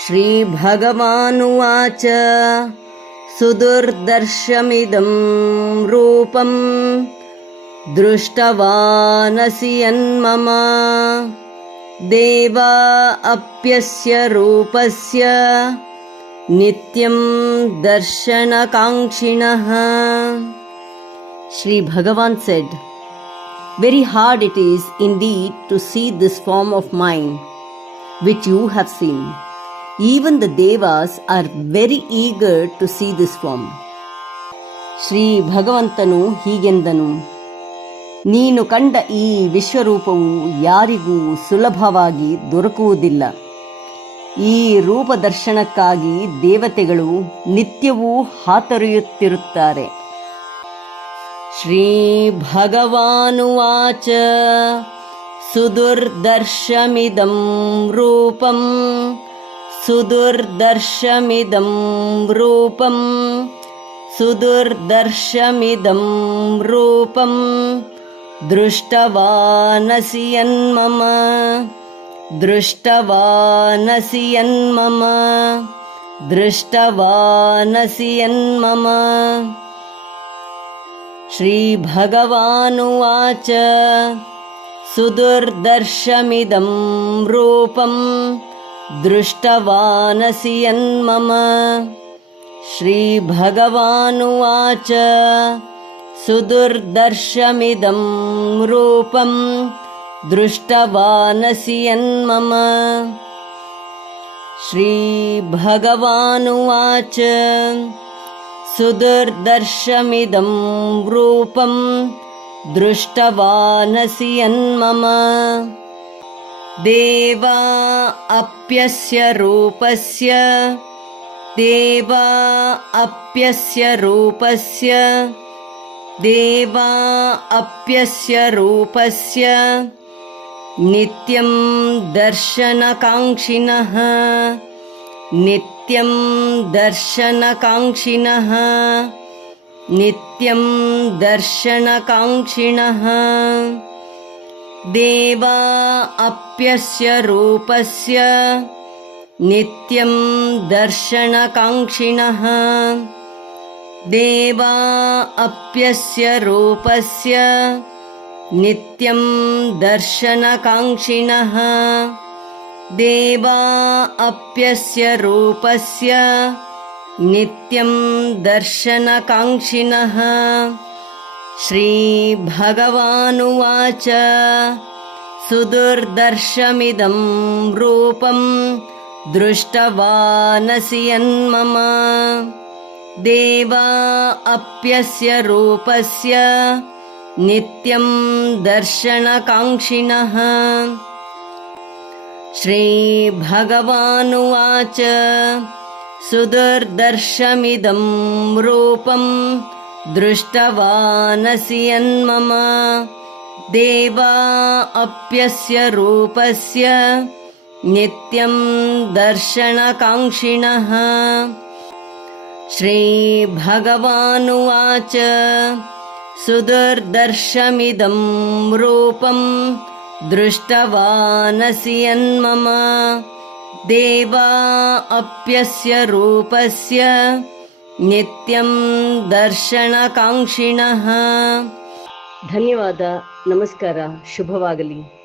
श्रीभगवानुवाच सुदुर्दर्शमिदं रूपं दृष्टवानसि यन्मम देवा अप्यस्य रूपस्य नित्यं दर्शनकाङ्क्षिणः. Shri Bhagavan said, "Very hard it is indeed to see this form of mine, which you have seen. Even the Devas are very eager to see this form." Shri ಭಗವಂತನು ಹೀಗೆಂದನು, ನೀನು ಕಂಡ ಈ ವಿಶ್ವರೂಪವು ಯಾರಿಗೂ ಸುಲಭವಾಗಿ ದೊರಕುವುದಿಲ್ಲ. ಈ ರೂಪದರ್ಶನಕ್ಕಾಗಿ ದೇವತೆಗಳು ನಿತ್ಯವೂ ಹಾತೊರೆಯುತ್ತಿರುತ್ತಾರೆ. ಶ್ರೀ ಭಗವಾನುವಾಚ ಸುದುರ್ದರ್ಶಮಿದಂ ರೂಪಂ ಸುದುರ್ದರ್ಶಮಿದಂ ರೂಪಂ ಸುದುರ್ದರ್ಶಮಿದಂ ರೂಪಂ ದೃಷ್ಟವಾನಸಿ ಯನ್ಮಮ ದೃಷ್ಟವಾನಸಿ ಯನ್ಮಮ ದೃಷ್ಟವಾನಸಿ ಯನ್ಮಮ. ಶ್ರೀ ಭಗವಾನುವಾಚ ಸುದುರ್ದರ್ಶಮಿದಂ ರೂಪಂ ದೃಷ್ಟವಾನಸಿ ಯನ್ಮಮ. ಶ್ರೀ ಭಗವಾನುವಾಚ ಸುದುರ್ದರ್ಶಮಿದಂ ರೂಪಂ ದೃಷ್ಟವಾನಸಿ ಯನ್ಮಮ. ಶ್ರೀ ಭಗವಾನುವಾಚ ಸುದುರ್ದರ್ಶಮಿದಂ ರೂಪಂ ದೃಷ್ಟವಾನಸಿ ಯನ್ಮಮ ದೇವಾ ಅಪ್ಯಸ್ಯ ರೂಪಸ್ಯ ದೇವಾ ಅಪ್ಯಸ್ಯ ರೂಪಸ್ಯ ದೇವಾ ಅಪ್ಯಸ್ಯ ರೂಪಸ್ಯ ನಿತ್ಯಂ ದರ್ಶನಕಾಂಕ್ಷಿಣಃ ನಿತ್ಯಂ ದರ್ಶನಕಾಂಕ್ಷಿಣಃ ನಿತ್ಯಂ ದರ್ಶನಕಾಂಕ್ಷಿಣಃ ದೇವಾ ಅಪ್ಯಸ್ಯ ರೂಪಸ್ಯ ನಿತ್ಯಂ ದರ್ಶನಕಾಂಕ್ಷಿಣಃ ದೇವಾ ಅಪ್ಯಸ್ಯ ರೂಪಸ್ಯ ನಿತ್ಯಂ ದರ್ಶನಕಾಂಕ್ಷಿಣಃ ದೇವಾ ಅಪ್ಯಸ್ಯ ರೂಪಸ್ಯ ನಿತ್ಯಂ ದರ್ಶನಕಾಂಕ್ಷಿಣಃ. ಶ್ರೀ ಭಗವಾನುವಾಚ ಸುದುರ್ದರ್ಶಮಿದಂ ರೂಪಂ ದೃಷ್ಟವಾನಸಿ ಯನ್ಮಮ ದೇವಾ ಅಪ್ಯಸ್ಯ ರೂಪಸ್ಯ ನಿತ್ಯಂ ದರ್ಶನಕಾಂಕ್ಷಿಣಃ. ಶ್ರೀ ಭಗವಾನುವಾಚ ಸುದುರ್ದರ್ಶಮಿದಂ ರೂಪಂ ದೃಷ್ಟವಾನಸಿ ಯನ್ಮಮ ದೇವಾ ಅಪ್ಯಸ್ಯ ರೂಪಸ್ಯ ನಿತ್ಯಂ ದರ್ಶನಕಾಂಕ್ಷಿಣಃ. ಶ್ರೀ ಭಗವಾನುವಾಚ ಸುದುರ್ದರ್ಶಮಿದಂ ರೂಪಂ ದೃಷ್ಟವಾನಸಿ ಯನ್ಮಮ ದೇವಾ ಅಪ್ಯಸ್ಯ ರೂಪಸ್ಯ ನಿತ್ಯಂ ದರ್ಶನಕಾಂಕ್ಷಿಣಃ. ಧನ್ಯವಾದ. ನಮಸ್ಕಾರ. ಶುಭವಾಗಲಿ.